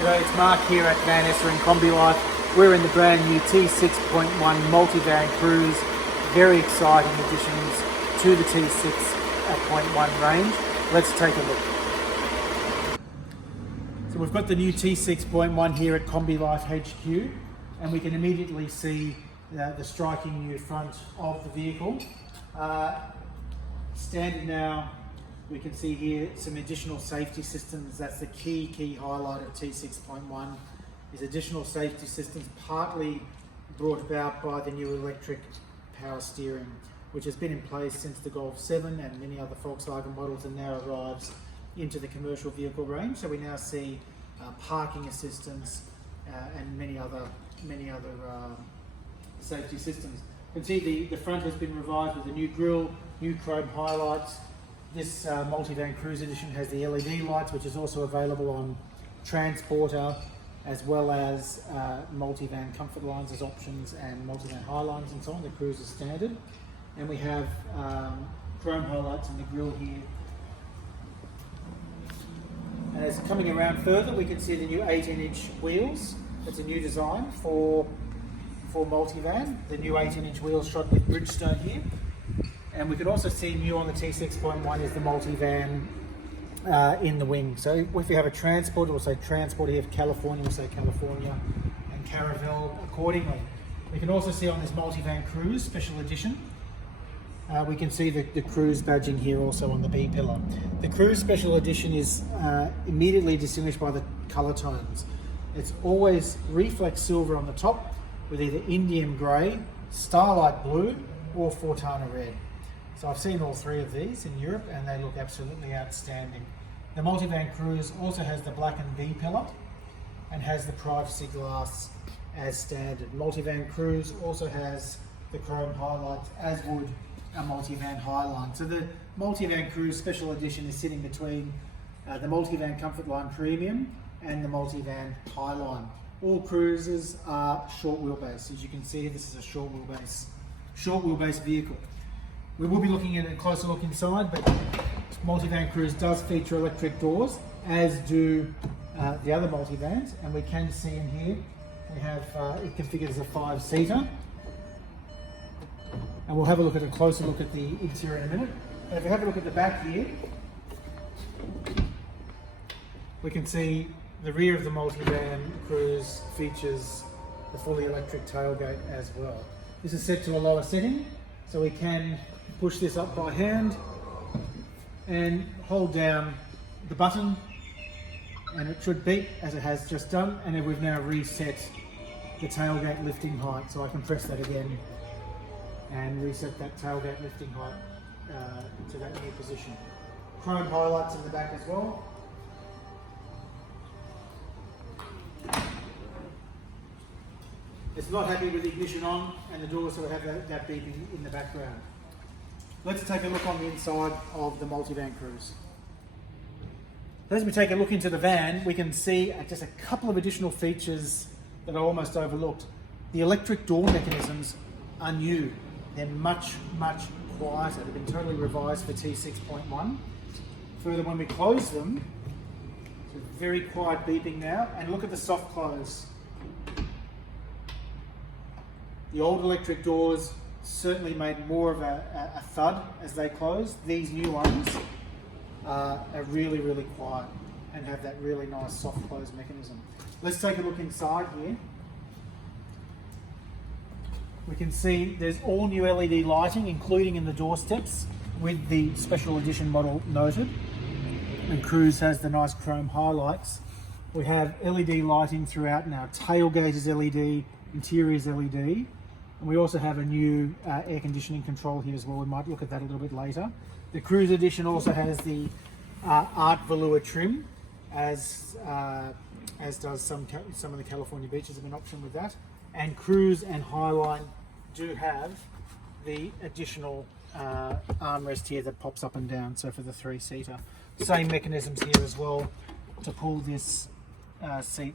G'day, it's Mark here at Van Esser in Combi Life. We're in the brand new T6.1 Multivan Cruise. Very exciting additions to the T6.1 range. Let's take a look. So we've got the new T6.1 here at Combi Life HQ, and we can immediately see the striking new front of the vehicle. Standard now, we can see here some additional safety systems. That's the key highlight of T6.1 is additional safety systems, partly brought about by the new electric power steering, which has been in place since the Golf 7 and many other Volkswagen models, and now arrives into the commercial vehicle range. So we now see parking assistance and many other safety systems. You can see the front has been revised with a new grille, new chrome highlights. This Multivan Cruise Edition has the LED lights, which is also available on Transporter, as well as Multivan Comfort lines as options and Multivan High lines and so on. The Cruise is standard. And we have chrome highlights in the grille here. And as coming around further, we can see the new 18-inch wheels. It's a new design for Multivan. The new 18-inch wheels shot with Bridgestone here. And we could also see new on the T6.1 is the Multivan in the wing. So if you have a Transport, it will say Transport. If you have California, it will say California, and Caravelle accordingly. We can also see on this Multivan Cruise Special Edition, we can see the Cruise badging here also on the B pillar. The Cruise Special Edition is immediately distinguished by the colour tones. It's always reflex silver on the top with either Indian grey, Starlight blue, or Fortana red. So I've seen all three of these in Europe and they look absolutely outstanding. The Multivan Cruise also has the black and B pillar and has the privacy glass as standard. Multivan Cruise also has the chrome highlights, as would a Multivan Highline. So the Multivan Cruise Special Edition is sitting between the Multivan Comfort Line Premium and the Multivan Highline. All cruisers are short wheelbase. As you can see, this is a short wheelbase vehicle. We will be looking at a closer look inside, but Multivan Cruise does feature electric doors, as do the other Multivans, and we can see in here we have it configured as a 5-seater. And we'll have a closer look at the interior in a minute. And if we have a look at the back here, we can see the rear of the Multivan Cruise features the fully electric tailgate as well. This is set to a lower setting, so we can push this up by hand and hold down the button, and it should beep as it has just done, and then we've now reset the tailgate lifting height. So I can press that again and reset that tailgate lifting height to that new position. Chrome highlights in the back as well. It's not happy with the ignition on, and the doors sort of have that beeping in the background. Let's take a look on the inside of the Multivan Cruise. As we take a look into the van, we can see just a couple of additional features that are almost overlooked. The electric door mechanisms are new. They're much quieter. They've been totally revised for T6.1. Further, when we close them, it's a very quiet beeping now, and look at the soft close. The old electric doors certainly made more of a thud as they closed. These new ones are really quiet and have that really nice soft close mechanism. Let's take a look inside here. We can see there's all new LED lighting, including in the doorsteps, with the special edition model noted. And Cruise has the nice chrome highlights. We have LED lighting throughout now. Tailgate is LED, interior is LED. And we also have a new air conditioning control here as well. We might look at that a little bit later. The Cruise Edition also has the art velour trim as as does some of the California beaches have an option with that. And Cruise and Highline do have the additional armrest here that pops up and down, so for the 3-seater. Same mechanisms here as well to pull this seat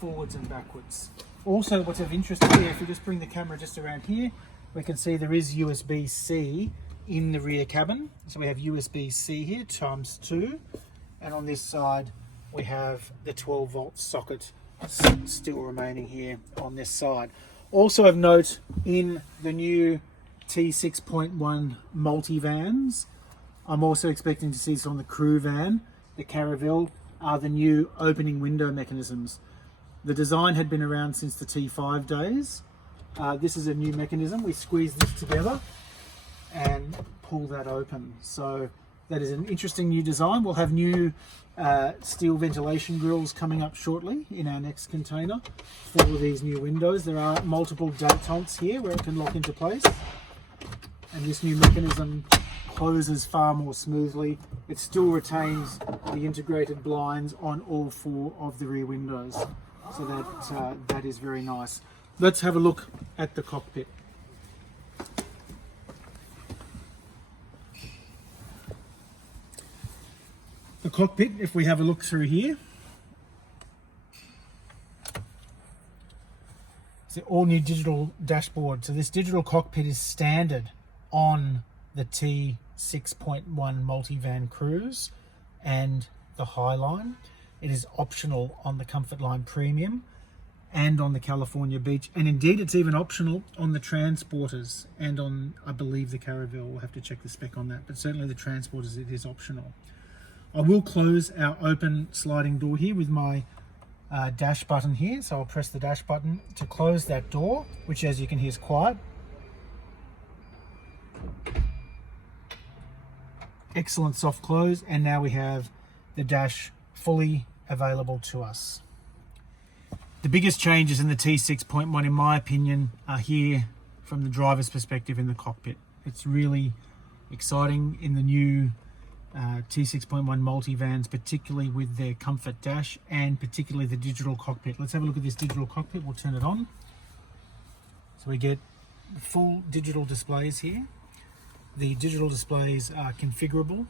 forwards and backwards. Also, what's of interest here, if we just bring the camera just around here, we can see there is USB-C in the rear cabin. So we have USB-C here ×2, and on this side we have the 12-volt socket still remaining here on this side. Also of note, in the new T6.1 Multivans, I'm also expecting to see this on the Crew van, the Caravelle, are the new opening window mechanisms. The design had been around since the T5 days. This is a new mechanism. We squeeze this together and pull that open. So that is an interesting new design. We'll have new steel ventilation grills coming up shortly in our next container for these new windows. There are multiple detents here where it can lock into place. And this new mechanism closes far more smoothly. It still retains the integrated blinds on all 4 of the rear windows. So that is very nice. Let's have a look at the cockpit. The cockpit, if we have a look through here, it's an all new digital dashboard. So this digital cockpit is standard on the T6.1 Multivan Cruise and the Highline. It is optional on the Comfort Line Premium and on the California Beach, and indeed it's even optional on the Transporters and on, I believe, the Caravelle. We'll have to check the spec on that, but certainly the Transporters, it is optional. I will close our open sliding door here with my dash button here, so I'll press the dash button to close that door, which, as you can hear, is quiet. Excellent soft close, and now we have the dash fully available to us. The biggest changes in the T6.1, in my opinion, are here from the driver's perspective in the cockpit. It's really exciting in the new T6.1 Multivans, particularly with their comfort dash and particularly the digital cockpit. Let's have a look at this digital cockpit. We'll turn it on. So we get full digital displays here. The digital displays are configurable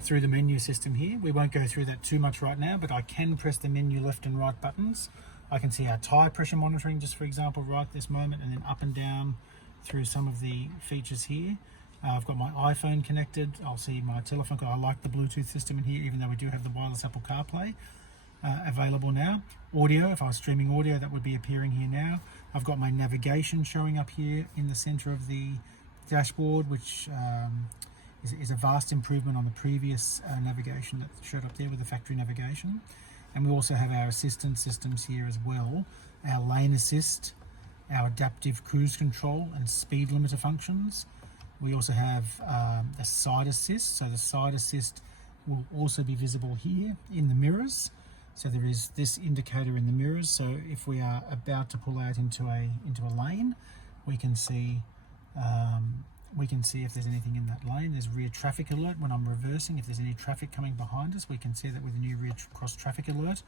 through the menu system here. We won't go through that too much right now, but I can press the menu left and right buttons. I can see our tyre pressure monitoring, just for example, right this moment, and then up and down through some of the features here. I've got my iPhone connected. I'll see my telephone. I like the Bluetooth system in here, even though we do have the wireless Apple CarPlay available now. Audio, if I was streaming audio, that would be appearing here now. I've got my navigation showing up here in the center of the dashboard, which is a vast improvement on the previous navigation that showed up there with the factory navigation. And we also have our assistance systems here as well. Our lane assist, our adaptive cruise control and speed limiter functions. We also have a side assist. So the side assist will also be visible here in the mirrors. So there is this indicator in the mirrors. So if we are about to pull out into a lane, we can see if there's anything in that lane. There's rear traffic alert when I'm reversing. If there's any traffic coming behind us, we can see that with the new rear cross traffic alert.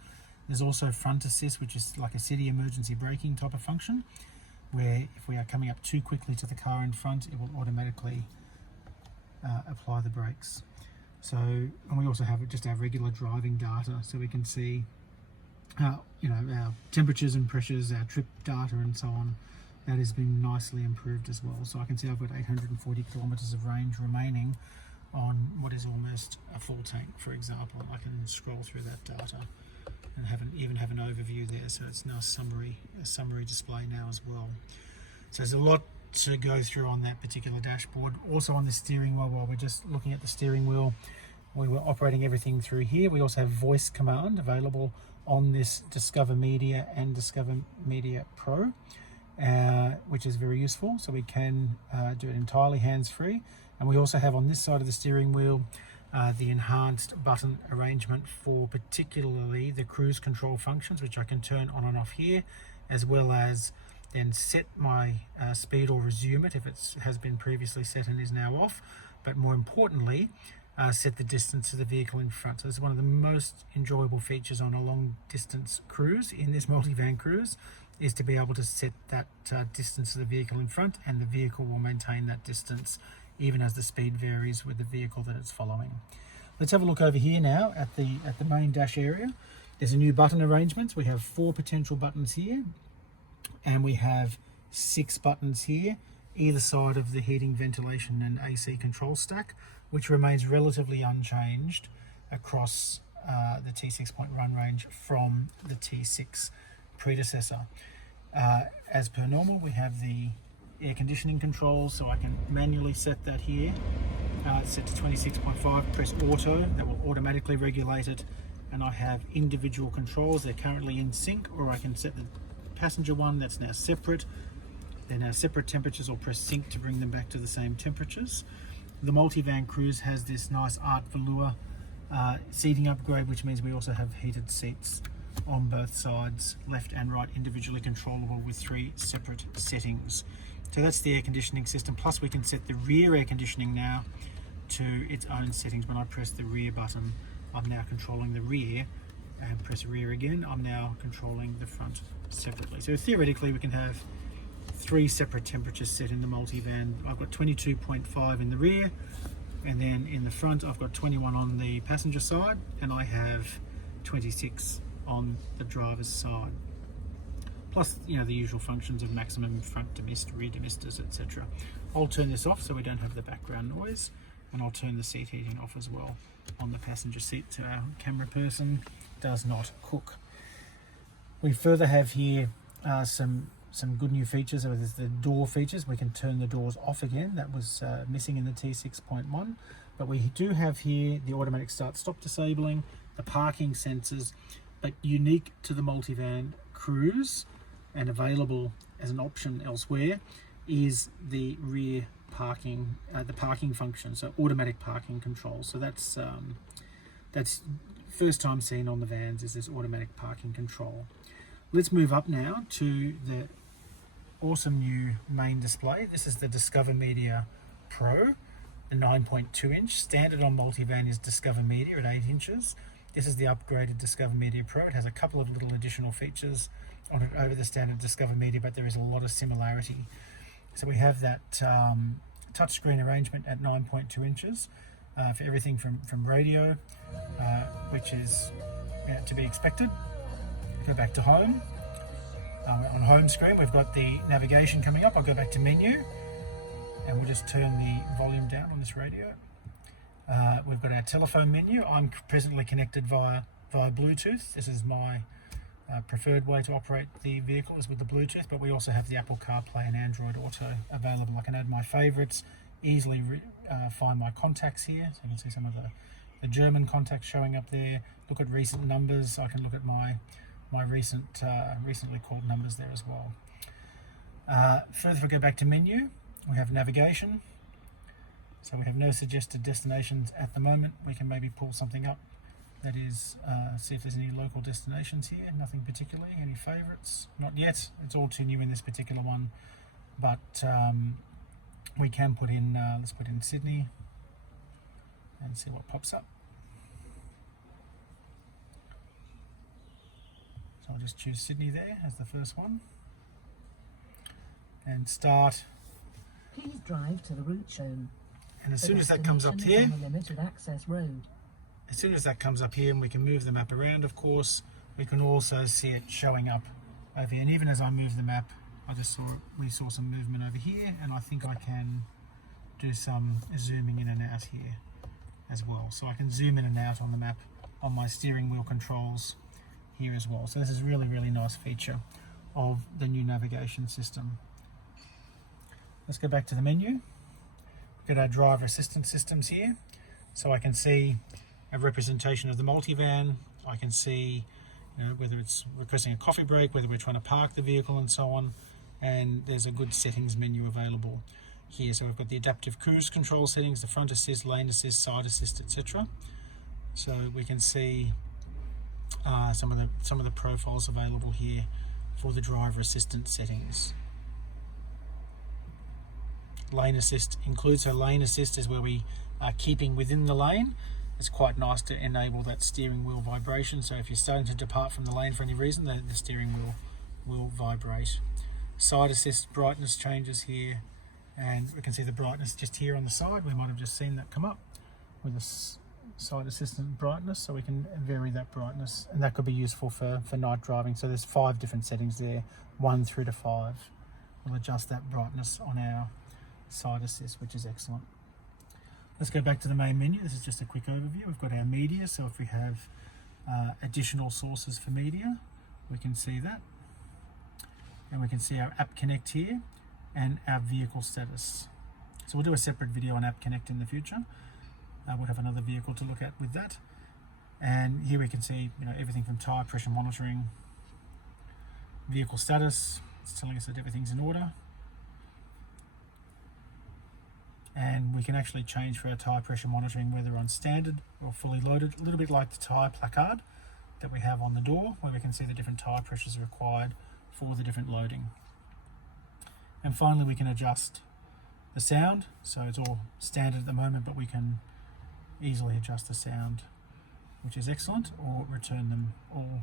There's also front assist, which is like a city emergency braking type of function, where if we are coming up too quickly to the car in front, it will automatically apply the brakes. So, and we also have just our regular driving data, so we can see our temperatures and pressures, our trip data and so on. That has been nicely improved as well. So I can see I've got 840 kilometers of range remaining on what is almost a full tank, for example. I can scroll through that data and even have an overview there. So it's now a summary display now as well. So there's a lot to go through on that particular dashboard. Also on the steering wheel, while we're just looking at the steering wheel, we were operating everything through here. We also have voice command available on this Discover Media and Discover Media Pro. Which is very useful, so we can do it entirely hands-free. And we also have on this side of the steering wheel the enhanced button arrangement for particularly the cruise control functions, which I can turn on and off here, as well as then set my speed or resume it if it has been previously set and is now off. But more importantly, set the distance to the vehicle in front. So it's one of the most enjoyable features on a long distance cruise in this multivan cruise, is to be able to set that distance to the vehicle in front, and the vehicle will maintain that distance even as the speed varies with the vehicle that it's following. Let's have a look over here now at the main dash area. There's a new button arrangement. We have 4 potential buttons here, and we have 6 buttons here, either side of the heating, ventilation and AC control stack, which remains relatively unchanged across the T6.1 range from the T6 predecessor. As per normal, we have the air conditioning controls, so I can manually set that here. It's set to 26.5, press auto, that will automatically regulate it, and I have individual controls. They're currently in sync, or I can set the passenger one, that's now separate. They're now separate temperatures, or press sync to bring them back to the same temperatures. The Multivan Cruise has this nice art velour seating upgrade, which means we also have heated seats on both sides, left and right, individually controllable with 3 separate settings. So that's the air conditioning system, plus we can set the rear air conditioning now to its own settings. When I press the rear button, I'm now controlling the rear, and press rear again, I'm now controlling the front separately. So theoretically we can have 3 separate temperatures set in the multivan. I've got 22.5 in the rear, and then in the front I've got 21 on the passenger side, and I have 26 on the driver's side. Plus, you know, the usual functions of maximum front demist, rear demisters, etc. I'll turn this off so we don't have the background noise, and I'll turn the seat heating off as well on the passenger seat so our camera person does not cook. We further have here some good new features. So there's the door features. We can turn the doors off again. That was missing in the T6.1. But we do have here the automatic start-stop disabling, the parking sensors, but unique to the Multivan Cruise and available as an option elsewhere is the rear parking, the parking function, so automatic parking control. So that's first time seen on the vans, is this automatic parking control. Let's move up now to the awesome new main display. This is the Discover Media Pro, the 9.2 inch. Standard on Multivan is Discover Media at 8 inches. This is the upgraded Discover Media Pro. It has a couple of little additional features on it over the standard Discover Media, but there is a lot of similarity. So we have that touchscreen arrangement at 9.2 inches for everything from radio, which is to be expected. Go back to home. On home screen we've got the navigation coming up. I'll go back to menu, and we'll just turn the volume down on this radio. We've got our telephone menu. I'm presently connected via Bluetooth. This is my preferred way to operate the vehicle, is with the Bluetooth, but we also have the Apple CarPlay and Android Auto available. I can add my favorites, easily find my contacts here, so you can see some of the German contacts showing up there. Look at recent numbers. I can look at my recently called numbers there as well. Further, if we go back to menu, we have navigation. So we have no suggested destinations at the moment. We can maybe pull something up, that is, see if there's any local destinations here. Nothing particularly. Any favourites? Not yet. It's all too new in this particular one, but we can put in, let's put in Sydney and see what pops up. So I'll just choose Sydney there as the first one and start. Please drive to the route shown. And as soon as that comes up here, as soon as that comes up here, and we can move the map around, of course, we can also see it showing up over here. And even as I move the map, we saw some movement over here, and I think I can do some zooming in and out here as well. So I can zoom in and out on the map on my steering wheel controls here as well. So this is really, really nice feature of the new navigation system. Let's go back to the menu. Get our driver assistance systems here, so I can see a representation of the multivan. I can see, whether it's requesting a coffee break, whether we're trying to park the vehicle, and so on. And there's a good settings menu available here. So we've got the adaptive cruise control settings, the front assist, lane assist, side assist, etc. So we can see some of the profiles available here for the driver assistance settings. Lane assist includes, so lane assist is where we keeping within the lane. It's quite nice to enable that steering wheel vibration. So if you're starting to depart from the lane for any reason, the steering wheel will vibrate. Side assist brightness changes here, and we can see the brightness just here on the side. We might have just seen that come up with a side assistant brightness, so we can vary that brightness, and that could be useful for night driving. So there's 5 different settings there, 1 through to 5. We'll adjust that brightness on our side assist, which is excellent. Let's go back to the main menu. This is just a quick overview. We've got our media, so if we have additional sources for media, we can see that. And we can see our App Connect here and our vehicle status. So we'll do a separate video on App Connect in the future. We'll have another vehicle to look at with that. And here we can see, everything from tire pressure monitoring, vehicle status. It's telling us that everything's in order. And we can actually change for our tire pressure monitoring whether on standard or fully loaded, a little bit like the tire placard that we have on the door, where we can see the different tire pressures required for the different loading. And finally, we can adjust the sound. So it's all standard at the moment, but we can easily adjust the sound, which is excellent, or return them all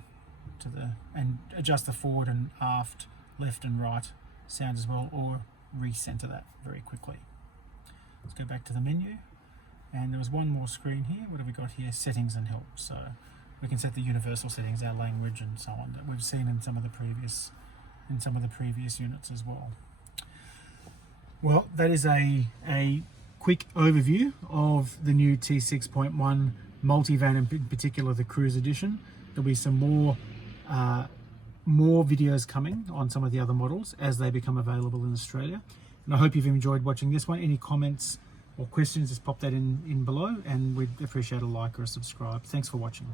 to and adjust the forward and aft, left and right sound as well, or recenter that very quickly. Let's go back to the menu, and there was one more screen here. What have we got here? Settings and help. So we can set the universal settings, our language and so on, that we've seen in some of the previous units as well. Well, that is a quick overview of the new T6.1 Multivan, in particular the Cruise Edition. There'll be some more videos coming on some of the other models as they become available in Australia. And I hope you've enjoyed watching this one. Any comments or questions, just pop that in below, and we'd appreciate a like or a subscribe. Thanks for watching.